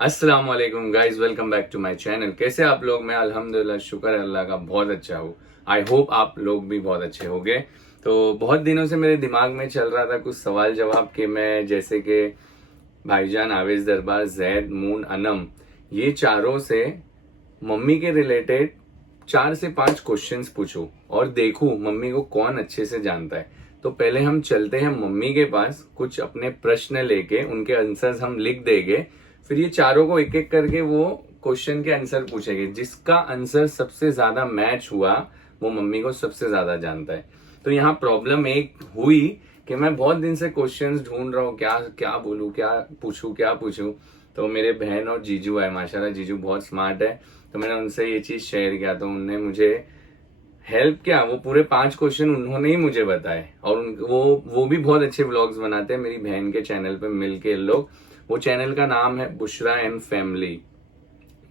अस्सलाम वालेकुम guys, welcome back to my channel. कैसे आप लोग? मैं अल्हम्दुलिल्लाह, शुक्र है अल्लाह का, बहुत अच्छा हूँ। आई होप आप लोग भी बहुत अच्छे होंगे। तो बहुत दिनों से मेरे दिमाग में चल रहा था कुछ सवाल जवाब कि मैं जैसे कि भाईजान, आवेश दरबार, जैद, मून, अनम, ये चारों से मम्मी के रिलेटेड 4 से 5 क्वेश्चंस पूछूं और देखूं मम्मी को कौन अच्छे से जानता है। तो पहले हम चलते हैं मम्मी के पास, कुछ अपने प्रश्न लेके उनके आंसर्स हम लिख देंगे। फिर ये चारों को एक एक करके वो क्वेश्चन के आंसर पूछेंगे। जिसका आंसर सबसे ज्यादा मैच हुआ वो मम्मी को सबसे ज्यादा जानता है। तो यहाँ प्रॉब्लम एक हुई कि मैं बहुत दिन से क्वेश्चंस ढूंढ रहा हूँ, क्या क्या बोलूँ, क्या पूछूं। तो मेरे बहन और जीजू है, माशाल्लाह जीजू बहुत स्मार्ट है। तो मैंने उनसे ये चीज शेयर किया तो उनने मुझे हेल्प किया। वो पूरे 5 क्वेश्चन उन्होंने ही मुझे बताए। और वो भी बहुत अच्छे व्लॉग्स बनाते हैं। मेरी बहन के चैनल पे मिलके लोग, वो चैनल का नाम है Bushra and family.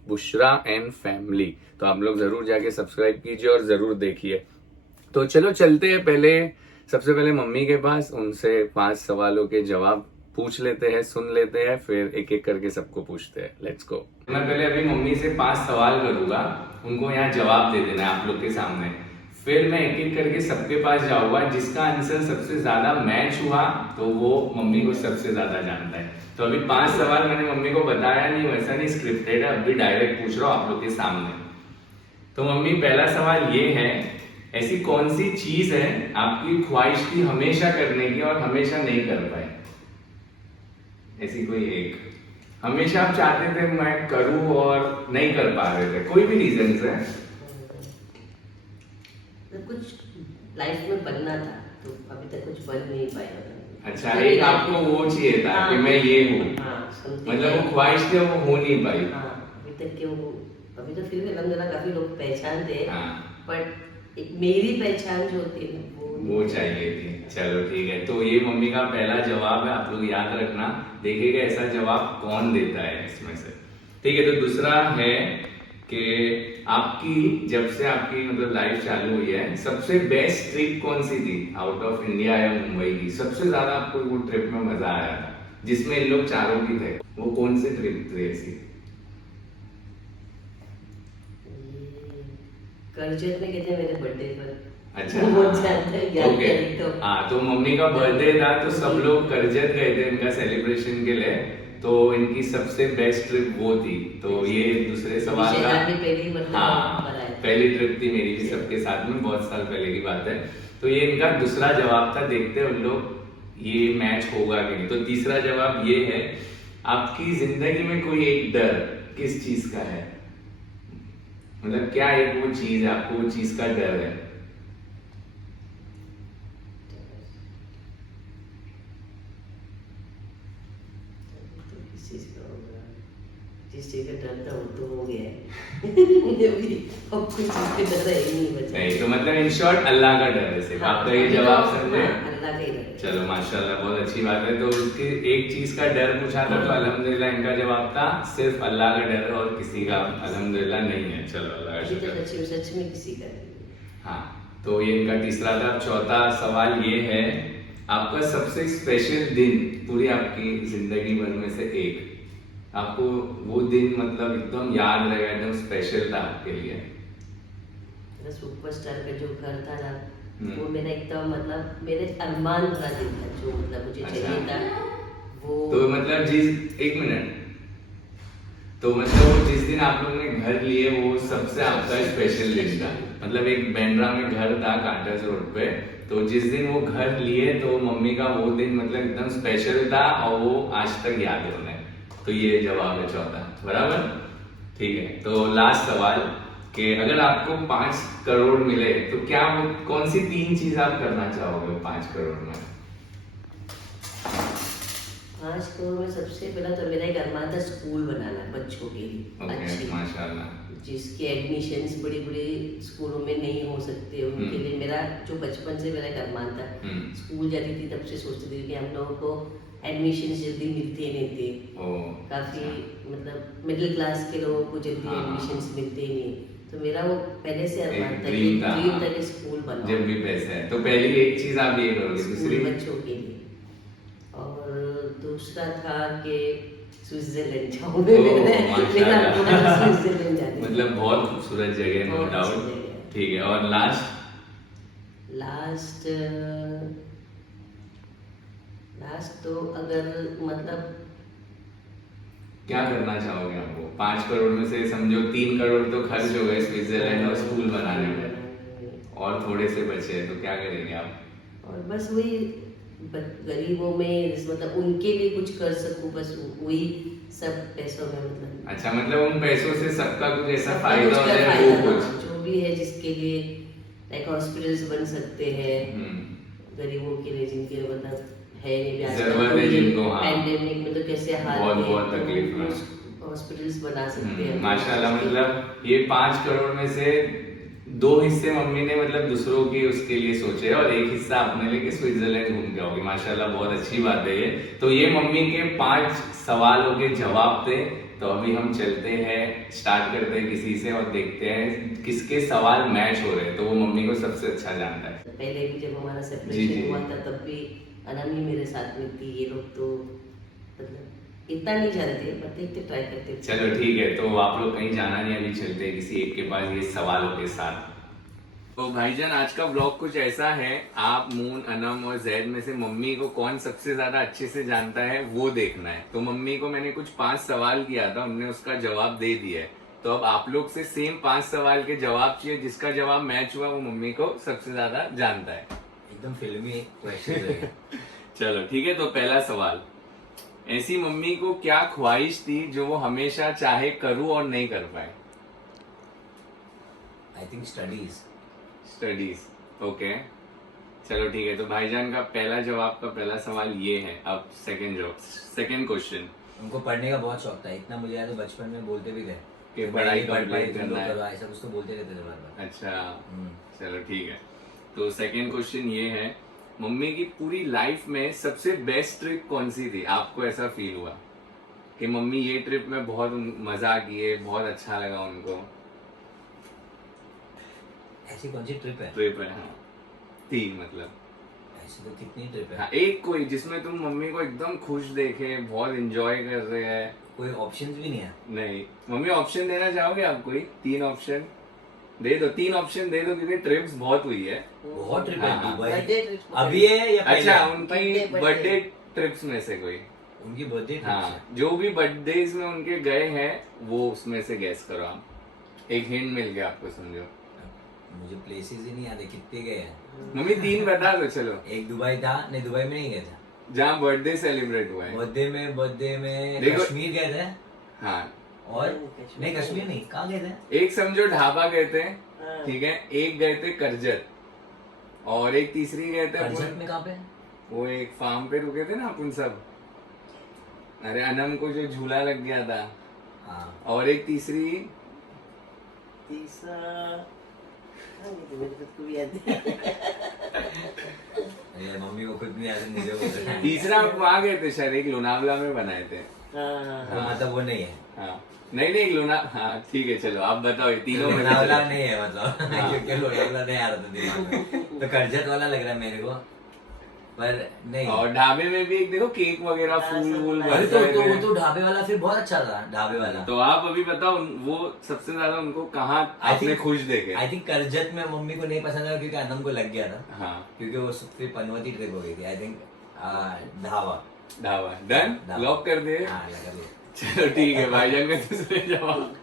Bushra and family. तो आप लोग जरूर जाके सब्सक्राइब कीजिए और जरूर देखिए। तो चलो चलते हैं पहले, सबसे पहले मम्मी के पास, उनसे 5 सवालों के जवाब पूछ लेते हैं, सुन लेते हैं, फिर एक एक करके सबको पूछते हैं। Let's go. मैं पहले अभी मम्मी से 5 सवाल करूंगा, उनको यहाँ जवाब दे देना है आप लोग के सामने। फिर मैं एक एक करके सबके पास जाऊंगा। जिसका आंसर सबसे ज्यादा मैच हुआ तो वो मम्मी को सबसे ज्यादा जानता है। तो अभी 5 सवाल मैंने मम्मी को बताया नहीं, वैसा नहीं स्क्रिप्टेड है, अभी डायरेक्ट पूछ रहा हूँ आप लोग के सामने। तो मम्मी, पहला सवाल ये है, ऐसी कौन सी चीज है आपकी ख्वाहिश थी हमेशा करने की और हमेशा नहीं कर पाए? ऐसी कोई एक, हमेशा आप चाहते थे मैं करूं और नहीं कर पा रहे थे, कोई भी रीजन से। तो कुछ लाइफ में बनना था तो अभी तक कुछ बन नहीं पाया। अच्छा, एक आपको वो चाहिए था कि मैं ये हूँ। हाँ, मतलब वो ख्वाहिश थी, वो हो नहीं पाई। हाँ, अभी तक के वो, अभी तो फिर भी अल्हम्दुलिल्लाह काफी लोग पहचानते हैं। हाँ, बट एक मेरी पहचान जो होती है ना, वो चाहिए थी। चलो ठीक है, तो ये मम्मी का पहला जवाब है, आप लोग याद रखना। देखिएगा ऐसा जवाब कौन देता है इसमें से। ठीक है, तो दूसरा है कि आपकी, जब से आपकी मतलब लाइफ चालू हुई है, सबसे बेस्ट ट्रिप कौन सी थी आउट ऑफ इंडिया या मुंबई की? सबसे ज्यादा आपको वो ट्रिप में मजा आया था जिसमें इन लोग चारों भी थे, वो कौन सी ट्रिप थी ऐसी? कर्जत में कहते हैं मेरे बर्थडे पर। अच्छा, वो जानते हैं, याद ओके। करें तो। हाँ, तो मम्मी का बर्थडे था तो सब लोग करजत गए थे इनका सेलिब्रेशन के लिए। तो इनकी सबसे बेस्ट ट्रिप वो थी। तो ये दूसरे सवाल का, पहली हाँ, पहली ट्रिप थी मेरी भी सबके साथ में, बहुत साल पहले की बात है। तो ये इनका दूसरा जवाब था। देखते हैं उन लोग ये मैच होगा कि नहीं। तो तीसरा जवाब ये है, आपकी जिंदगी में कोई एक डर किस चीज का है? मतलब क्या एक वो चीज है, आपको वो चीज का डर है? जिस चीज का डर था वो तो हो गया है। मुझे भी अब कुछ चीज का डर है ही नहीं बचा। नहीं, तो मतलब इन शॉर्ट अल्लाह का डर है सिर्फ। आपका ये जवाब समझे? अल्लाह का ही डर है। चलो माशाल्लाह, बहुत अच्छी बात है। तो उसकी एक चीज का डर पूछा था तो अल्हम्दुलिल्लाह इनका जवाब था सिर्फ अल्लाह का डर और किसी का अल्हम्दुलिल्लाह नहीं है। चलो अल्लाह का अभी तो शुक्र। सच में किसी का नहीं। हाँ, तो ये इनका तीसरा था। चौथा सवाल ये है, आपका सबसे स्पेशल दिन पूरी आपकी जिंदगी भर में से एक, आपको वो दिन मतलब एकदम याद रहेगा, एकदम स्पेशल था आपके लिए। मेरा सुपरस्टार का जो घर था ना, वो मेरा एकदम मतलब मेरे अरमान भरा दिन था, जो मतलब मुझे चाहिए था वो। तो मतलब जिस, एक मिनट, तो मतलब वो जिस दिन आप लोगों ने घर लिए वो सबसे आपका स्पेशल दिन था। मतलब एक बैंड्रा में घर था कांटास रोड पे, तो जिस दिन वो घर लिए तो मम्मी का वो दिन मतलब एकदम स्पेशल था और वो आज तक याद है उन्हें। तो ये जवाब है चौथा, बराबर। ठीक है, तो लास्ट सवाल कि अगर आपको 5 करोड़ मिले तो क्या वो कौन सी 3 चीज आप करना चाहोगे 5 करोड़ में? 5 करोड़ में सबसे पहला तो मेरा एक अरमान था स्कूल बनाना बच्चों के लिए अच्छी, माशाल्लाह। जिसके एडमिशन्स बड़ी बड़ी स्कूलों में नहीं हो सकते उनके लिए मेरा जो बचपन से मेरा एक अरमान था। स्कूल जाती थी तब से सोचती थी कि हम लोगों को एडमिशन जल्दी मिलते नहीं थे। काफी मतलब मिडिल क्लास के लोगों को जल्दी एडमिशन मिलते ही नहीं। तो मेरा वो पहले से अरमान था, ड्रीम था कि स्कूल बनाओ। जब भी पैसे है तो पहली एक चीज आप ये करोगे, दूसरी बच्चों के लिए। और दूसरा था कि स्विट्जरलैंड जाऊंगी मेरा माशाल्लाह। पूरा स्विट्जरलैंड जाने का। मतलब बहुत खूबसूरत जगह है, नो बहुत अच्छी डाउट। जगह है। ठीक है, और लास्ट? लास्ट लास्ट तो अगर मतलब क्या करना चाहोगे आपको? 5 करोड़ में से समझो 3 करोड़ तो खर्च हो गए स्विट्जरलैंड और स्कूल बनाने में, और थोड़े से बचे हैं, तो क्या करेंगे आप? और बस वही गरीबों में मतलब उनके लिए कुछ कर सकूं, बस वही सब पैसों में मतलब अच्छा, मतलब उन पैसों से सबका कुछ ऐसा सबका फायदा कुछ हो का जाए, फायदा, वो हाँ, कुछ। जो भी है जिसके लिए लाइक हॉस्पिटल्स बन सकते हैं गरीबों के लिए जिनके मतलब है नहीं भी आजकल जरूरत है जिनको, हाँ। पैंडेमिक में तो कैसे हाल बहुत थे, बहुत तो तकलीफ है। हॉस्पिटल्स बना सकते हैं। माशाल्लाह, मतलब ये 5 करोड़ में से 2 हिस्से मम्मी ने मतलब दूसरों के उसके लिए सोचे और एक हिस्सा अपने लिए कि स्विट्जरलैंड घूम के आओगी। माशाल्लाह, बहुत अच्छी बात है ये। तो ये मम्मी के 5 सवालों के जवाब थे। तो अभी हम चलते हैं, स्टार्ट करते हैं किसी से और देखते हैं किसके सवाल मैच हो रहे हैं, तो वो मम्मी को सबसे अच्छा जानता है। पहले भी जब हमारा जी, सेपरेशन जी। हुआ था तब भी अनम ही मेरे साथ में थी। ये लोग तो मतलब इतना नहीं जानते, पर देखते ट्राई करते थे। चलो ठीक है, तो आप लोग कहीं जाना नहीं, अभी चलते हैं किसी एक के पास ये सवालों के साथ। तो भाईजान, आज का ब्लॉग कुछ ऐसा है, आप, मून, अनम और जैद में से मम्मी को कौन सबसे ज्यादा अच्छे से जानता है वो देखना है। तो मम्मी को मैंने कुछ 5 सवाल किया था, उन्होंने उसका जवाब दे दिया है। तो अब आप लोग से सेम 5 सवाल के जवाब चाहिए, जिसका जवाब मैच हुआ वो मम्मी को सबसे ज्यादा जानता है। एकदम फिल्मी क्वेश्चन है। चलो ठीक है, तो पहला सवाल, ऐसी मम्मी को क्या ख्वाहिश थी जो वो हमेशा चाहे करूं और नहीं कर पाए? I think studies. Studies, okay. चलो ठीक है, तो भाईजान का पहला जवाब का पहला सवाल ये है। अब सेकंड क्वेश्चन। उनको पढ़ने का बहुत शौक था, इतना मुझे याद है बचपन में बोलते भी थे कि पढ़ाई नहीं पढ़ पाई, कंप्लीट तुम करना लोग है। करो, ऐसा कुछ तो बोलते रहते थे बार बार। अच्छा, चलो ठीक है। तो सेकंड क्वेश्चन ये है, मम्मी की पूरी लाइफ में सबसे बेस्ट ट्रिप कौन सी थी? आपको ऐसा फील हुआ कि मम्मी ये ट्रिप में बहुत मजा किए, बहुत अच्छा लगा उनको? ऐसी कौन सी ट्रिप है? ट्रिप है, हाँ, 3 मतलब। ऐसी तो कितनी ट्रिप है। हाँ, एक कोई जिसमें तुम मम्मी को एकदम खुश देखे, बहुत एंजॉय कर रहे हैं। कोई ऑप्शंस भी नहीं है? नहीं, मम्मी ऑप्शन देना चाहोगे आप? कोई 3 ऑप्शन दे दो, 3 ऑप्शन दे दो, क्योंकि ट्रिप्स बहुत हुई है। बहुत ट्रिप हाँ, है हाँ। दुबई। Birthday trips में अभी है या पहले? अच्छा, उनकी Birthday। बर्थडे ट्रिप्स में से कोई? उनकी बर्थडे ट्रिप हाँ, जो भी बर्थडेज में उनके गए हैं वो उसमें से गैस करो आप। एक हिंट मिल गया आपको, समझो। मुझे प्लेसेस ही नहीं याद है कितने गए हैं। मम्मी 3 बता दो, चलो। एक दुबई था, नहीं दुबई में नहीं गए थे। जहाँ बर्थडे सेलिब्रेट हुआ है। बर्थडे में देखो- कश्मीर गए थे। हाँ, और नहीं कश्मीर नहीं, कहाँ गए थे? एक समझो ढाबा गए थे, हाँ। ठीक है, एक गए थे करजत, और एक तीसरी गए थे कर्जत अपन- में कहाँ पे? वो एक फार्म पे रुके थे ना अपन सब। अरे, अनम को जो झूला लग गया था। हाँ, और एक तीसरी, तीसरा हाँ, ये तो मेरे को भी याद है। ये मम्मी को खुद नहीं याद है, मुझे बोल रहे हैं। तीसरा वहां गए थे शायद, एक लोनावला में बनाए थे। हाँ, वो मतलब वो नहीं है। हाँ, नहीं नहीं, लोना, हाँ ठीक है, चलो आप बताओ, ये तीनों में लोनावला से- नहीं है मतलब क्योंकि लोनावला नहीं आ रहा था दिमाग में, तो कर्जत वाला लग रहा है मेरे को, पर नहीं। और ढाबे में भी एक देखो, केक वगैरह, हाँ, फूल सब वूल बनाए अरे बरसाए तो थे। वो तो ढाबे वाला फिर बहुत अच्छा था, ढाबे वाला। तो आप अभी बताओ, वो सबसे ज्यादा उनको कहाँ I आपने think- खुश देखे? आई थिंक कर्जत में मम्मी को नहीं पसंद आया क्योंकि अनम को लग गया था, हाँ, क्योंकि वो फिर पनवती ट्रिप हो गई थी। I think dhaba. Dhaba done, dhaba. Lock कर दे। हाँ, लगा लो। चलो ठीक है, भाईजान का दूसरे जवाब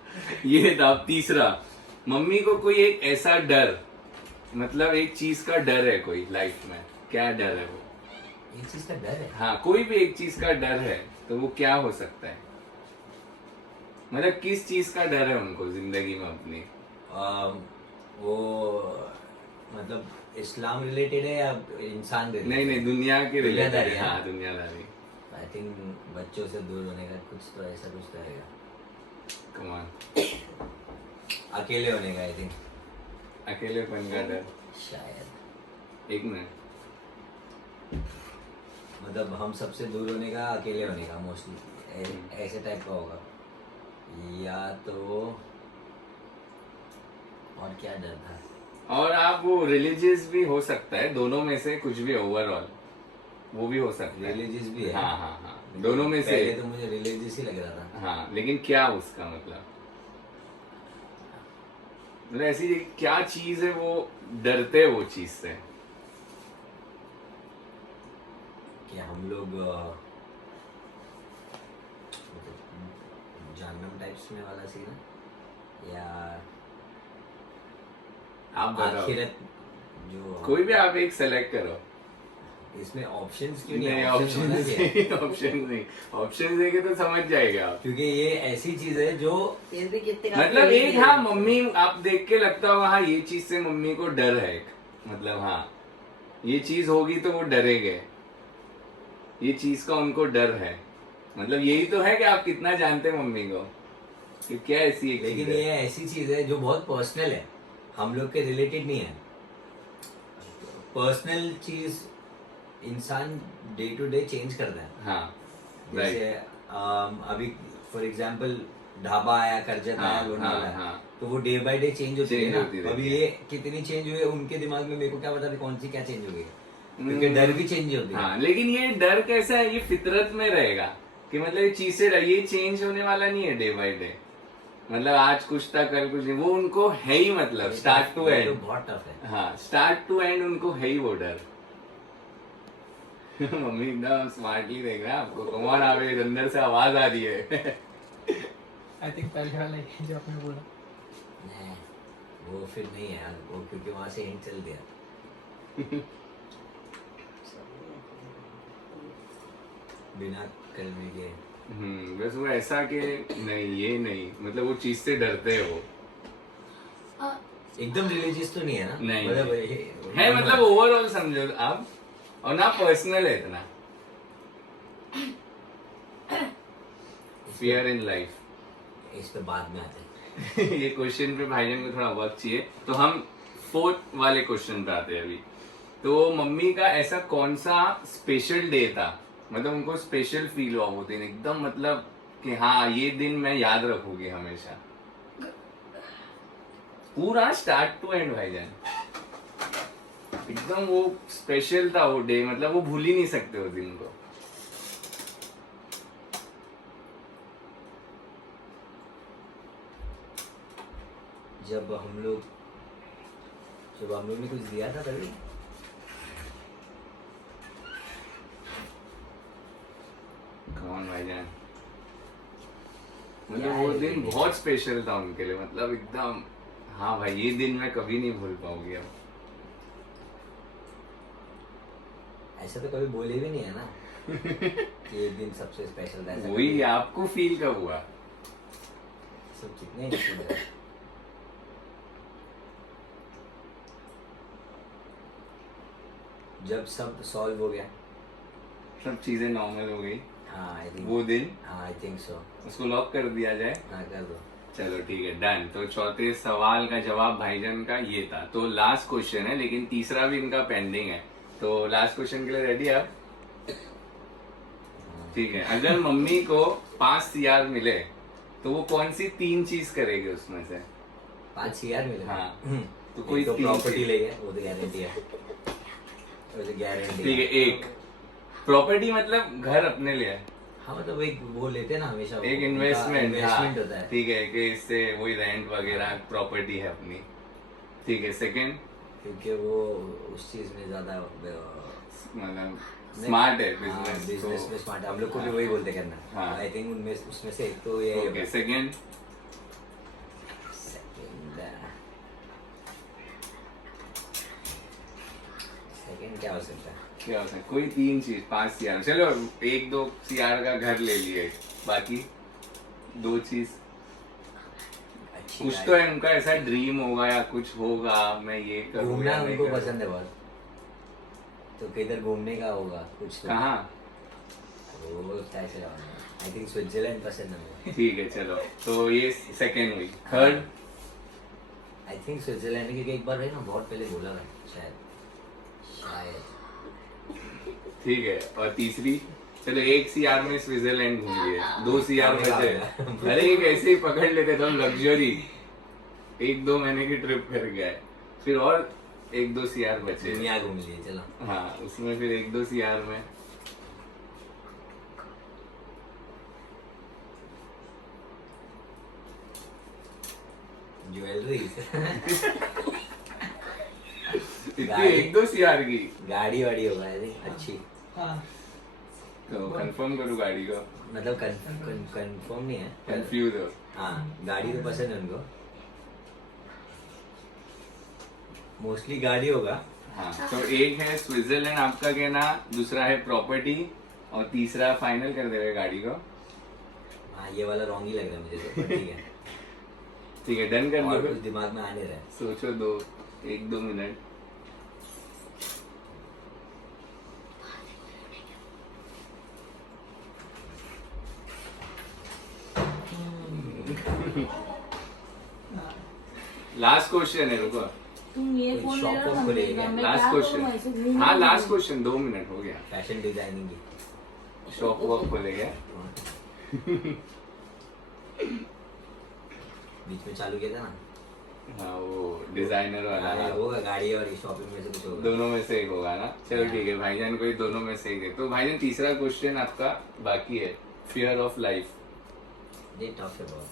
ये था। अब तीसरा, मम्मी को कोई एक ऐसा डर, मतलब एक चीज का डर है कोई लाइफ में, क्या डर है वो? एक चीज का डर है। हाँ, कोई भी एक चीज का डर है, तो वो क्या हो सकता है? मतलब किस चीज का डर है उनको जिंदगी में अपनी? वो मतलब इस्लाम रिलेटेड है या इंसान रिलेटेड? नहीं नहीं, दुनिया के रिलेटेड दुनियादारी, है। हाँ, दुनियादारी। आई थिंक बच्चों से दूर होने का कुछ तो ऐसा कुछ तो रहेगा। कमान, अकेले होने का आई थिंक, अकेलेपन का डर। शायद। एक मिनट, मतलब हम सबसे दूर होने का, अकेले होने का मोस्टली ऐसे टाइप का होगा, या तो और क्या डर था? और आप वो रिलीजियस भी हो सकता है, दोनों में से कुछ भी ओवरऑल। वो भी हो सकता है। रिलीजियस भी है। हाँ हाँ हाँ, दोनों में से। पहले तो मुझे रिलीजियस ही लग रहा था। हाँ, लेकिन क्या उसका मतलब ऐसी क्या चीज है वो डरते हैं वो चीज से? कि हम लोग जहन्नम टाइप्स में वाला सीन है, या आप बताओ, आखिरत जो कोई भी आप एक सेलेक्ट करो। इसमें ऑप्शंस क्यों नहीं, नहीं? ऑप्शन होना चाहिए। नहीं, ऑप्शन नहीं, ऑप्शन देंगे तो समझ जाएंगे आप। क्योंकि ये ऐसी चीज है जो फिर भी कितने का मतलब नहीं एक, दिया हाँ जाता है। मम्मी आप देख के लगता होगा हाँ ये चीज से मम्मी को डर है एक, मतलब हाँ ये चीज होगी तो वो डरेंगे, ये चीज का उनको डर है। मतलब यही तो है कि आप कितना जानते हैं मम्मी को, कि क्या ऐसी एक लेकिन चीज ये है। ऐसी चीज है जो बहुत पर्सनल है, हम लोग के रिलेटेड नहीं है। पर्सनल चीज इंसान डे टू डे चेंज करता है। हाँ जैसे राइट। अभी फॉर एग्जांपल ढाबा आया, कर्जत हाँ, आया, लोनावला हाँ, आया, हाँ। तो वो डे बाय डे चेंज होती है Change ना। होती रहती अभी है। ये कितनी चेंज हुई है उनके दिमाग में, मेरे को क्या पता अभी कौन सी क्या चेंज हो गई है, क्योंकि डर भी चेंज होती है। हाँ, लेकिन ये डर कैसा है, ये फितरत में रहेगा कि मतलब ये चीज से डर, ये चेंज होने वाला नहीं है डे बाय डे। मतलब आज कुछ था कल कुछ नहीं, वो उनको है ही, मतलब स्टार्ट टू ये तो एंड। बहुत टफ है। हाँ, स्टार्ट टू एंड उनको है ही वो डर। मम्मी एकदम स्मार्टली देख रहा है आपको, कौन आवे अंदर से आवाज आ रही है। आई थिंक पहले वाला ही जो आपने बोला। नहीं, वो फिर नहीं है यार, वो क्योंकि वहां से हिंट चल गया बिना करने के। बस वो ऐसा कि नहीं ये नहीं, मतलब वो चीज से डरते हैं वो। एकदम रिलीजियस तो नहीं है ना? नहीं, मतलब है मतलब ओवरऑल समझो आप, और ना पर्सनल है इतना। Fear in life. इस पे बाद में आते हैं। ये क्वेश्चन पे भाईजान को थोड़ा वक्त चाहिए, तो हम फोर्थ वाले क्वेश्चन पे आते हैं अभी। तो मम्मी का ऐसा कौन सा स्पेशल डे था, मतलब उनको स्पेशल फील हुआ वो दिन एकदम, मतलब कि हाँ ये दिन मैं याद रखूंगी हमेशा, पूरा स्टार्ट टू एंड भाईजान एकदम वो स्पेशल था वो डे, मतलब वो भूल ही नहीं सकते उस दिन को। जब हम लोग ने कुछ दिया था तभी। कौन भाईजान, क्या मतलब है वो ये दिन दिन? बहुत स्पेशल था उनके लिए, मतलब एकदम हाँ भाई ये दिन मैं कभी नहीं भूल पाऊंगी अब। ऐसा तो कभी बोले भी नहीं है ना कि ये दिन सबसे स्पेशल था। ऐसा वही कभी- आपको फील कब हुआ? सब कितने इंस्टेंट है। जब सब सॉल्व हो गया। सब चीजें नॉर्मल हो गई हाँ आई थिंक वो दिन, हाँ आई थिंक सो। उसको लॉक कर दिया जाए। हाँ कर दो। चलो ठीक है, डन। तो चौथे सवाल का जवाब भाईजान का ये था। तो लास्ट क्वेश्चन है, लेकिन तीसरा भी इनका पेंडिंग है। तो लास्ट क्वेश्चन के लिए रेडी आप? ठीक है, अगर मम्मी को 5 CR मिले तो वो कौन सी 3 चीज करेगी उसमें से? 5 CR मिले। हाँ। तो कोई कोई तो 3 प्रॉपर्टी चीज। ले गए, वो तो गारंटी है। वो तो गारंटी ठीक है, एक प्रॉपर्टी मतलब घर अपने लिए, हाँ मतलब एक वो लेते हैं ना हमेशा, एक इन्वेस्टमेंट होता है। ठीक है, कि इससे वही रेंट वगैरह प्रॉपर्टी है अपनी। ठीक है, सेकंड क्योंकि वो उस चीज में ज्यादा मतलब स्मार्ट है बिजनेस बिजनेस में स्मार्ट है, हम लोग को भी वही बोलते करना। हाँ। आई थिंक उनमें उसमें से एक तो ये ओके, सेकंड सेकंड क्या हो सकता है? क्या होता है? कोई 3 चीज 5 CR, चलो 1-2 CR का घर ले लिए, बाकी 2 चीज अच्छी कुछ गाड़ी। तो है उनका, ऐसा ड्रीम होगा या कुछ होगा, मैं ये करूँ घूमना या नहीं उनको करूँ। पसंद है बहुत, तो किधर घूमने का होगा कुछ तो। कहाँ? वो कैसे आई थिंक स्विट्जरलैंड पसंद है मुझे। ठीक है चलो, तो ये सेकंड हुई। थर्ड आई थिंक स्विट्जरलैंड, क्योंकि एक बार भाई ना बहुत पहले बोला था शायद शायद। ठीक है, और तीसरी चलो 1 CR में स्विट्जरलैंड घूम लिए, 2 CR बचे। अरे एक ऐसे ही पकड़ लेते थे हम, लग्जरी 1-2 महीने की ट्रिप कर गए, फिर और 1-2 CR बचे। दुनिया घूम लिए चलो। हाँ, उसमें फिर 1-2 CR में ज्वेलरी इतनी 1-2 CR की गाड़ी वाड़ी होगा ऐसी अच्छी। हाँ तो कंफर्म करूँ गाड़ी का? मतलब कंफर्म नहीं है। कंफ्यूज हो? हाँ गाड़ी तो पसंद है उनको, मोस्टली गाड़ी होगा। हाँ, तो एक है स्विट्जरलैंड आपका कहना, दूसरा है प्रॉपर्टी, और तीसरा फाइनल कर देगा गाड़ी को। हाँ ये वाला रॉन्ग ही लग रहा है मुझे तो, पर ठीक है। ठीक है, डन कर और दो। कुछ दिमाग में आने रहा है। सोचो 1-2 मिनट। लास्ट क्वेश्चन है, रुको। तुम ये फोन ले शॉप लो ऑफ ना, खुलेगा। मैं लास्ट क्या करूं, ऐसे क्वेश्चन। घूम हाँ रही लास्ट हूँ। क्वेश्चन, 2 मिनट हो गया। फैशन डिजाइनिंग की शॉप वॉप खोलेगा। बीच में चालू किया था ना। हाँ वो डिजाइनर वाला हाँ, है। होगा गाड़ी और शॉपिंग में से कुछ होगा। दोनों में से एक होगा ना? चलो ठीक है, भाईजान को ही दोनों में से एक है। तो भाईजान तीसरा क्वेश्चन आपका बाकी है, फियर ऑफ लाइफ। ये टफ है बहुत।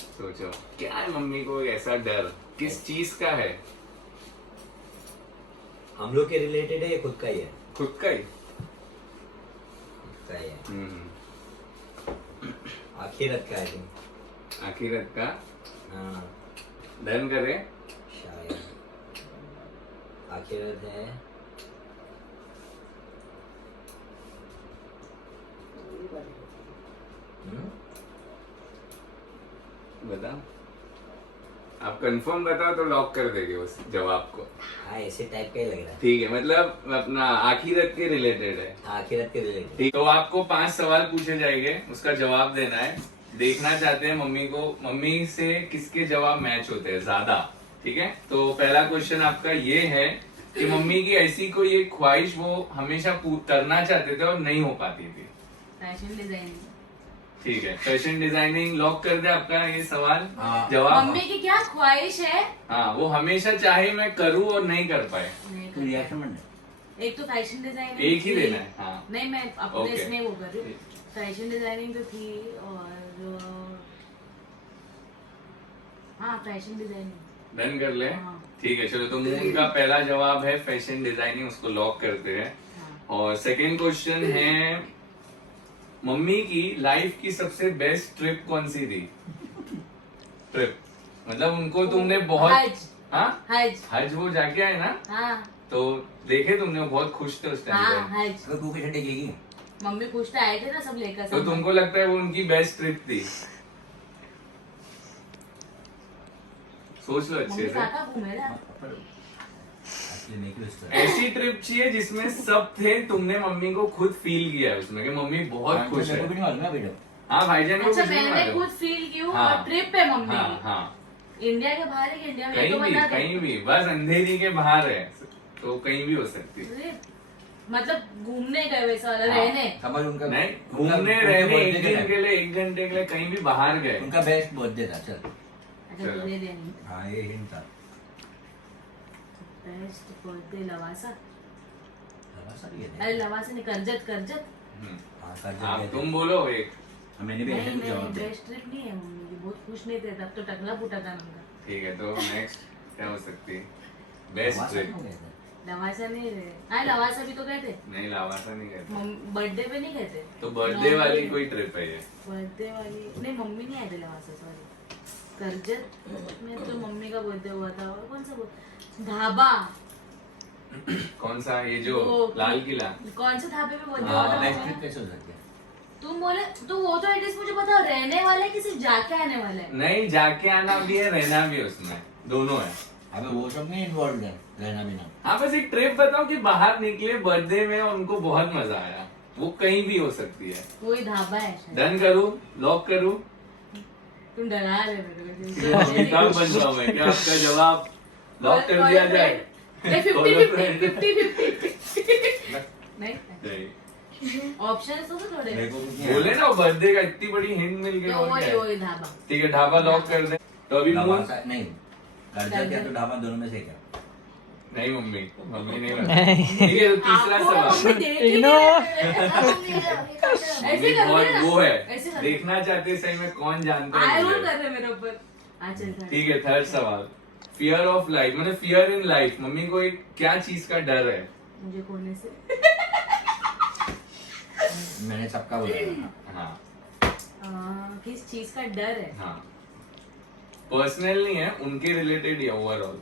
सोचो क्या है मम्मी को ऐसा डर, किस चीज का है? हम लोग के रिलेटेड है या खुद का ही है? खुद का ही। खुद का ही है। आखिरत का है। आखिरत का। हाँ डन करे? शायद आखिरत है। बताओ, आप कंफर्म बताओ तो लॉक कर देंगे उस जवाब को। हाँ ऐसे टाइप का ही लग रहा है। ठीक है, मतलब अपना आखिरत के रिलेटेड है। आखिरत के रिलेटेड। ठीक, तो आपको 5 सवाल पूछे जाएंगे, उसका जवाब देना है। देखना चाहते हैं मम्मी को, मम्मी से किसके जवाब मैच होते हैं ज्यादा। ठीक है, तो पहला क्वेश्चन आपका ये है कि मम्मी की ऐसी कोई एक ख्वाहिश वो हमेशा करना चाहते थे और नहीं हो पाती थी। Fashion designing. ठीक है, फैशन डिजाइनिंग लॉक कर दे आपका ये सवाल हाँ। जवाब। मम्मी की क्या ख्वाहिश है? हाँ, वो हमेशा चाहे मैं करूँ और नहीं कर पाए। नहीं तो कर रिएक्शन पाए। बनना एक तो फैशन डिजाइनिंग एक ही देना है। हाँ नहीं, मैं अपने ओके। इसमें वो कर रही हूँ। फैशन डिजाइनिंग तो थी, और हाँ फैशन डिजाइनिंग। डन कर ले। हाँ। ठीक है, चलो तो मून का पहला जवाब है फैशन डिजाइनिंग, उसको लॉक करते हैं। हाँ। और सेकंड क्वेश्चन है, मम्मी की लाइफ की सबसे बेस्ट ट्रिप कौन सी थी? ट्रिप मतलब उनको तुमने बहुत। हज। हाँ हज। हज वो जाके आए ना, हाँ तो देखे तुमने, वो बहुत खुश थे उस हाँ टाइम पे। हज। तो तू किसे टेकेगी? मम्मी पूछते आए थे ना सब लेकर। तो तुमको लगता है वो उनकी बेस्ट ट्रिप थी? सोच लो अच्छे मम्मी से। काका घूमे ना। असली मेक यू स्टार। ऐसी ट्रिप चाहिए जिसमें सब थे, तुमने मम्मी को खुद फील किया है उसमें कि मम्मी बहुत खुश है। नहीं मालूम है बेटा। हाँ भाईजान को अच्छा कुछ नहीं मैंने मालूम। खुद फील की हूँ, हाँ। और ट्रिप पे मम्मी हाँ की। हाँ, इंडिया के बाहर है कि इंडिया में, ये कहीं तो भी बता दो। कहीं भी, बस अंधेरी के बाहर है तो कहीं भी हो सकती है। अरे, मतलब घूमने गए वैसा वाला, हाँ। रहने। समझ उनका नहीं, उनका- घूमने उनके रहने birthday 1 का दिन time। के लिए 1 घंटे के लिए कहीं भी बाहर गए। उनका बेस्ट बर्थडे था। चल अच्छा चलो। तुझे देनी। हाँ ये हिंट था। Best birthday Lavasa. लवासा भी है अरे लवासा नहीं, करजत करजत। हम्म। हाँ कर आप तुम बोलो एक। मैंने भी ऐसे नहीं कुछ जवाब नहीं, दिया। बेस्ट ट्रिप नहीं है मम्मी की, बहुत खुश नहीं थे तब तो, टकला फूटा था उनका। ठीक है, तो नेक्स्ट क्या हो सकती है? Best Lavasa trip. क्यों गए थे? लवासा नहीं रहे। हाँ लवासा भी तो गए थे, नहीं, लावासा नहीं कहते। बर्थडे पे नहीं गए थे। तो बर्थडे वाली कोई ट्रिप है ये? बर्थडे वाली नहीं, मम्मी नहीं आए थे लवासा, सॉरी। करजत में तो मम्मी का बर्थडे हुआ था। और कौन सा ढाबा? कौन सा? ये जो वो- लाल किला। कौन से ढाबे पे बर्थडे हाँ हुआ बेस्ट था? ट्रिप कैसे हो सकती है? तुम बोले तो वो तो एटलीस्ट मुझे बताओ, रहने वाला है कि सिर्फ जाके आने वाला है? नहीं, जाके आना भी है, रहना भी है, उसमें दोनों है। अबे वो सब नहीं इन्वॉल्व है रहना भी ना। हाँ, बस एक ट्रिप बताओ कि बाहर निकले बर्थडे में और उनको बहुत मजा आया। वो कहीं भी हो सकती है। कोई ढाबा है शायद। डन करूँ, लॉक करूँ? तुम डरा रहे हो अमिताभ बन रहा हूँ मैं क्या? आपका जवाब लॉक कर दिया जाए? 50-50 नहीं नहीं। ऑप्शन तो थोड़े। मेरे को कुछ नहीं बोले ना बर्थडे का इतनी बड़ी हिंट मिल गई। तो और क्या है? वही ढाबा। ठीक है, ढाबा लॉक कर दे। तो अभी मून। लवासा नहीं करजत या तो ढाबा, दोनों में से क्या? नहीं मम्मी, मम्मी नहीं बता। ठीक है, तो तीसरा आपको सवाल। मम्मी देख ही इनो। नहीं रहे। ऐसे मम्मी कर बहुत रहे वो ऐसे है, कर। देखना चाहते सही में कौन जानता है आए रोल मुझे। कर रहे मेरे ऊपर। आंचल था। ठीक है, थर्ड सवाल, फियर ऑफ लाइफ, मतलब फियर इन लाइफ, मम्मी को एक क्या चीज का डर है? मुझे कोने से मैंने सबका बोला। हाँ किस चीज का डर है? हाँ, पर्सनल नहीं है, उनके रिलेटेड ही है, ओवरऑल।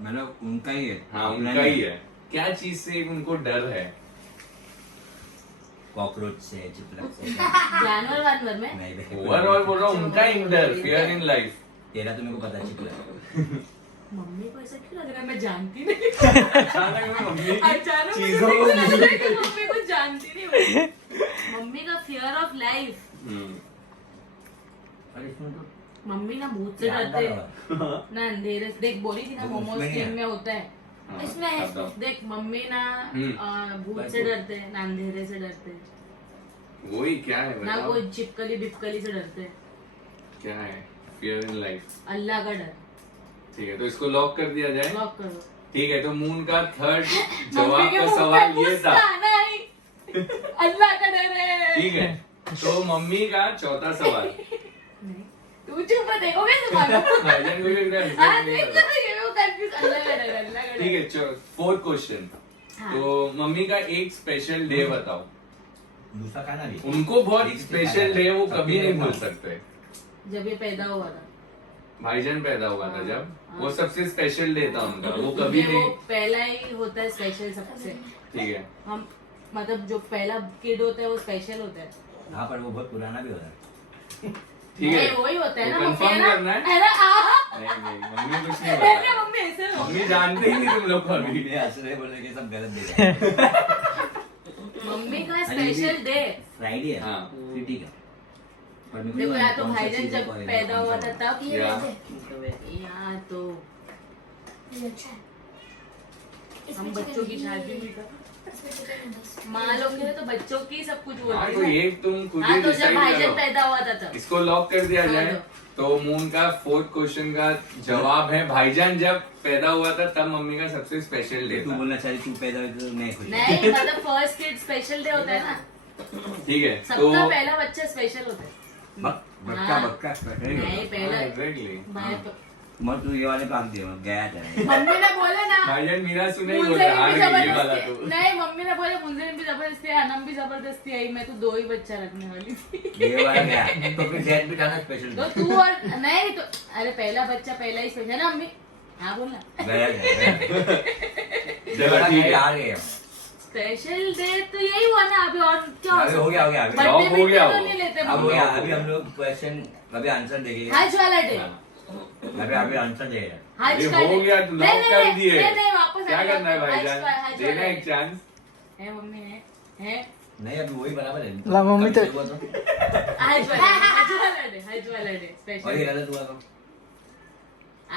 मैंने उनका ही है। हाँ उनका ही है, क्या चीज से उनको डर है? कॉकरोच से, चिपलक से। जानवर वानवर में? नहीं बे। ओवरऑल बोल रहा हूँ, उनका ही डर, फियर इन लाइफ। तेरा तो मेरे को पता है, चिपलक। मम्मी को ऐसा क्यों लग रहा है मैं जानती नहीं? अचानक में मम्मी की अचानक मुझे चीजों को लग रहा है कि मम्मी को जानती नहीं हूँ। मम्मी का फियर ऑफ लाइफ, और इसमें तो मम्मी ना भूत से याद डरते आ ना अंधेरे से। देख बोली थी ना वो मोमोज उसमें ही गेम है। में होता है, हाँ, इसमें है। बताओ। देख मम्मी ना भूत पर से तो- डरते हैं ना अंधेरे से डरते हैं वही क्या है ना बताओ, कोई चिपकली बिपकली से डरते हैं। क्या है फियर इन लाइफ? अल्लाह का डर। ठीक है, तो इसको लॉक कर दिया जाए। लॉक करो। ठीक है, तो मून का थर्ड मम्मी जवाब के का मुंह सवाल पे ये गुस्सा था। आना ही। अल्लाह का डर है। ठीक है, तो मम्मी का चौथा सवाल। नहीं, तू चुप मत, देखोगे तुम्हारा। भाईजान को भी एकदम हाँ नहीं देख पता। तो ये वो कंफ्यूज। अल्लाह का डर, अल्लाह का डर। ठीक है, फोर्थ क्वेश्चन। हाँ। तो मम्मी का एक स्पेशल डे बताओ, दूसरा खाना भी। उनको बहुत स्पेशल डे, वो कभी नहीं भूल सकते। सकते। जब ये पैदा हुआ था, भाईजान पैदा हुआ था जब, हाँ। वो सबसे स्पेशल डे था उनका, वो कभी मुझे वो नहीं। पहला ही होता है स्पेशल सबसे। ठीक है, हम मतलब जो पहला किड होता है वो स्पेशल होता है। हाँ पर वो बहुत पुराना भी होता है। ठीक है, नहीं, वही होता है ना। वो मम्मी confirm है ना? करना है? अरे आहा! नहीं नहीं, मम्मी कुछ नहीं ऐसे बता। मम्मी ऐसे हो। मम्मी जानते ही नहीं तुम लोग को अभी। मम्मी हंस रहे बोले कि सब गलत दे रहे हैं। मम्मी का स्पेशल डे। फ्राइडे है। हाँ। फिर ठीक है। पर मेरे को देखो या तो कौन सी भाईजान चीज़ है, जब कौन सी पैदा हुआ था है। तब ये या। या तो हम बच्चों की शादी भी कर। माँ लोग के लिए तो बच्चों की सब कुछ हाँ, तो बोलते हैं। एक तुम खुद ही हाँ तो जब डिसाइड भाईजान करो। पैदा हुआ था तब। इसको लॉक कर दिया हाँ, जाए। तो मून का फोर्थ क्वेश्चन का जवाब है, भाईजान जब पैदा हुआ था तब मम्मी का सबसे स्पेशल डे तू था। बोलना चाहिए तू पैदा हुई तो मैं खुश। नहीं मतलब फर्स्ट किड स्पेशल डे होता है ना, ठीक है, सबका तो पहला बच्चा स्पेशल होता है। बक्का हाँ। बक्का नहीं पहला एग्जैक्टली। भाई- मत तू ये वाले काम दिया मैं गया था। मम्मी ने बोले ना भाईजान मीरा सुने ही बोल मुझे रहा, हार भी गई ये वाला तो। जबरदस्ती नहीं, मम्मी ने बोले मुझे भी जबरदस्ती अनम भी जबरदस्ती आई, मैं तो 2 ही बच्चा रखने वाली थी। ये वाला गया तो फिर जेट भी जाना स्पेशल तो तू और नहीं तो अरे पहला बच्चा पहला ही स्पेशल है ना अम्मी। हाँ बोलना गया चलो ठीक है, आ गए स्पेशल डे तो यही हुआ ना। अभी और क्या अभी हो गया, हो गया, अभी। बर्थडे लॉक हो गया तो वो। नहीं लेते अब हो मम्मी। गया अभी हम लोग क्वेश्चन अभी आंसर देंगे हज वाला डे। अभी अभी आंसर दे रहे हैं हज अरे का हो डे। गया तो नहीं, लॉक नहीं, कर दिए। नहीं, नहीं, वापस क्या आ जाओ। करना है हज भाईजान, वाला देना डे। एक चांस। है मम्मी है नहीं अभी वही बराबर है ला, मम्मी तो- कब से हुआ हज वाला डे, हज वाला डे और ये स्पेशल। गलत हुआ तो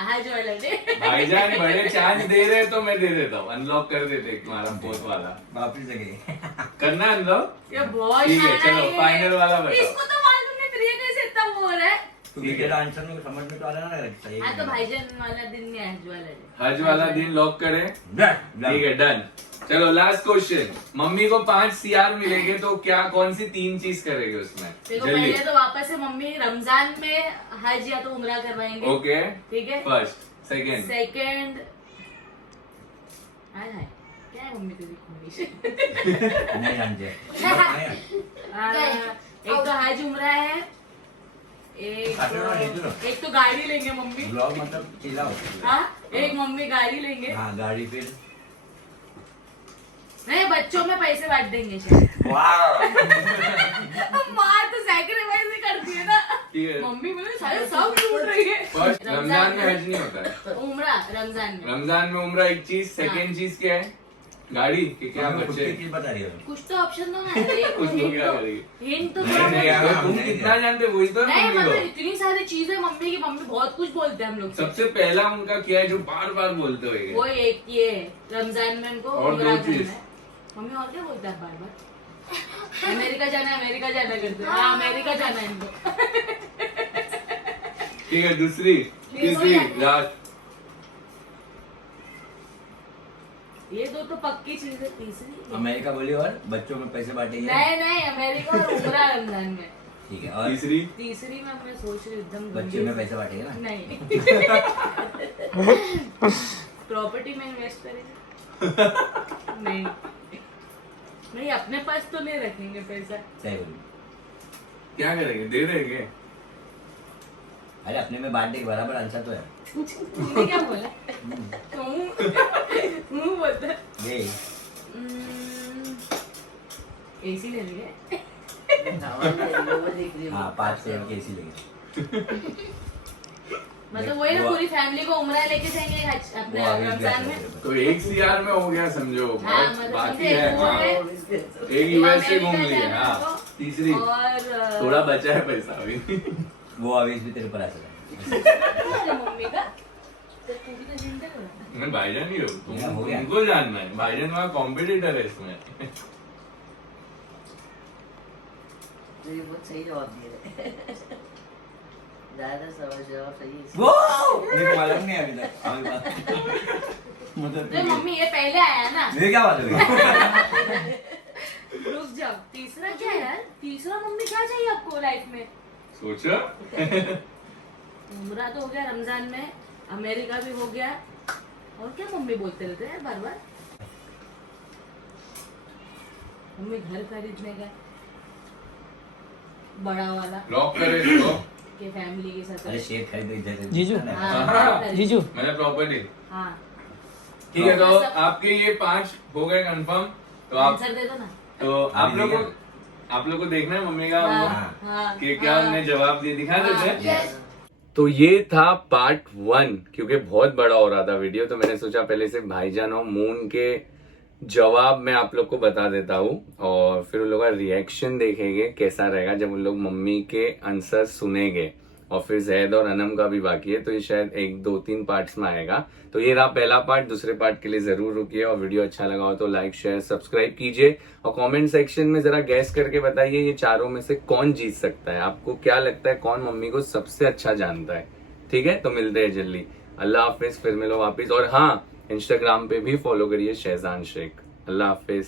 हज वाला डे। भाईजान बड़े चांस दे रहे तो मैं दे देता हूँ, अनलॉक कर देते तुम्हारा फोर्थ वाला। वापिस से गए करना है अनलॉक? ये बहुत ठीक है, शाना चलो, है। फाइनल वाला बताओ। इसको तो मालूम नहीं फिर ये कैसे इतना वो हो रहा है। तो ये आंसर में समझ में तो आ रहा है ना सही हाँ तो भाईजान वाला दिन नहीं, हज वाला डे। हज वाला दिन लॉक करें? ठीक ठीक है, डन। चलो लास्ट क्वेश्चन, मम्मी को 5 CR मिलेंगे तो क्या, कौन सी 3 चीज करेगी उसमें? देखो जल्दी। पहले तो वापस से मम्मी रमजान में हज या तो उम्रा करवाएंगे। ओके, ठीक है। First, second. सेकंड हाय हाय क्या है मम्मी तेरी ख्वाहिश? नहीं जानते एक तो हज उम्रा है, एक तो गाड़ी लेंगे मम्मी। ब्लॉग मतलब चिल्ला हो हाँ एक मम्मी गाड़ी लेंगे। हाँ गाड़ी फिर नहीं बच्चों में पैसे बांट देंगे शायद। वाह माँ तो सैक्रिफाइस ही करती है ना। ठीक है, मम्मी बोले सारे सब छूट रही है। फर्स्ट रमजान में हज नहीं होता है। उम्रा रमजान में रमजान में उम्रा एक चीज, सेकंड चीज क्या है? गाड़ी कि क्या बच्चे? चीज बता रही हो कुछ तो ऑप्शन दो ना। एक कुछ तो क्या करेगी? हिंट तो नहीं, थोड़ा नहीं, बहुत- यार, तुम नहीं कितना जानते वही तो नहीं मम्मी मतलब को। इतनी सारी चीजें मम्मी की, मम्मी बहुत कुछ बोलते हैं हम लोग से। सबसे पहला उनका क्या है जो बार बार बोलते वो हुए? एक ये रमजान में उनको और उम्रा दो चीज। करना है। मम्मी और क्या बोलते हैं बार बार? अमेरिका जाना है, अमेरिका जाना करते हैं। हाँ अमेरिका जाना है इनको। ठीक है, दूसरी, तीसरी, लास्ट। ये दो तो पक्की चीज है। तीसरी अमेरिका बोली और बच्चों में पैसे बांटेंगे नहीं नहीं अमेरिका और उम्रा रमजान में। ठीक है। और तीसरी में मैं सोच रही हूँ एकदम बच्चे में पैसे बांटेंगे ना? नहीं प्रॉपर्टी में इन्वेस्ट करेंगे। नहीं नहीं, अपने पास तो नहीं रखेंगे पैसा। सही बोली। क्या करेंगे, दे देंगे? अरे अपने में बांटने के बराबर आंसर तो है। तूने क्या बोला? मुंह बोलता है। ये एसी ले लिए। हाँ 5 करोड़ की एसी लेंगे। मतलब वही ना, वो- पूरी फैमिली को उमरा लेके जाएंगे अपने वो आवेश रमजान भी में। तो 1 CR में हो गया समझो। हाँ, बहुत मतलब बाकी समझे, है। वो हाँ। है। एक यूएस से घूम लिया। अमेरिका हाँ जाना तीसरी और थोड़ा बचा है पैसा अभी। वो आवेश भी तेरे पर आ चला। मम्मी का तो तू भी तो जिंदा हो। मैं भाईजान ही हूँ, हो गया। तुमको जानना है। भाईजान वहाँ कॉम्पिटिटर है इसमें। ये बहुत सही जवाब दिए रहे। ज्यादा समझ जवाब सही है। वो मेरे को मालूम नहीं अभी तक। मतलब तो मम्मी ये पहले आया ना। मेरे क्या बात हो गई? रुक जाओ, तीसरा क्या है यार? तीसरा मम्मी क्या चाहिए आपको लाइफ में? सोचो। उम्रा तो हो गया रमजान में, अमेरिका भी हो गया, और क्या मम्मी बोलते रहते हैं बार बार? मम्मी घर खरीदने का बड़ा वाला लॉक करे इसको। के फैमिली के साथ। अरे शेयर खरीदे जैसे जीजू। हाँ, जीजू मैंने प्रॉपर्टी। हाँ ठीक है, तो आपके ये 5 हो गए कंफर्म। तो आप आंसर दे दो ना। तो आप लोग को देखना है मम्मी का वो हाँ, हाँ, कि क्या हाँ। हमने जवाब दिए, दिखा देते हैं। Yes. तो ये था पार्ट 1, क्योंकि बहुत बड़ा हो रहा था वीडियो, तो मैंने सोचा पहले से भाईजान और मून के जवाब मैं आप लोग को बता देता हूँ, और फिर उन लोगों का रिएक्शन देखेंगे कैसा रहेगा जब उन लोग मम्मी के आंसर सुनेंगे। और फिर जैद और अनम का भी बाकी है, तो ये शायद 1, 2, 3 पार्ट्स में आएगा। तो ये रहा पहला पार्ट। दूसरे पार्ट के लिए जरूर रुकिए, और वीडियो अच्छा लगा हो तो लाइक शेयर सब्सक्राइब कीजिए, और कमेंट सेक्शन में जरा गैस करके बताइए ये चारों में से कौन जीत सकता है। आपको क्या लगता है कौन मम्मी को सबसे अच्छा जानता है? ठीक है, तो मिलते हैं जल्दी। अल्लाह हाफिज, फिर मिलो वापिस। और हाँ, इंस्टाग्राम पे भी फॉलो करिए शहजान शेख। अल्लाह हाफिज।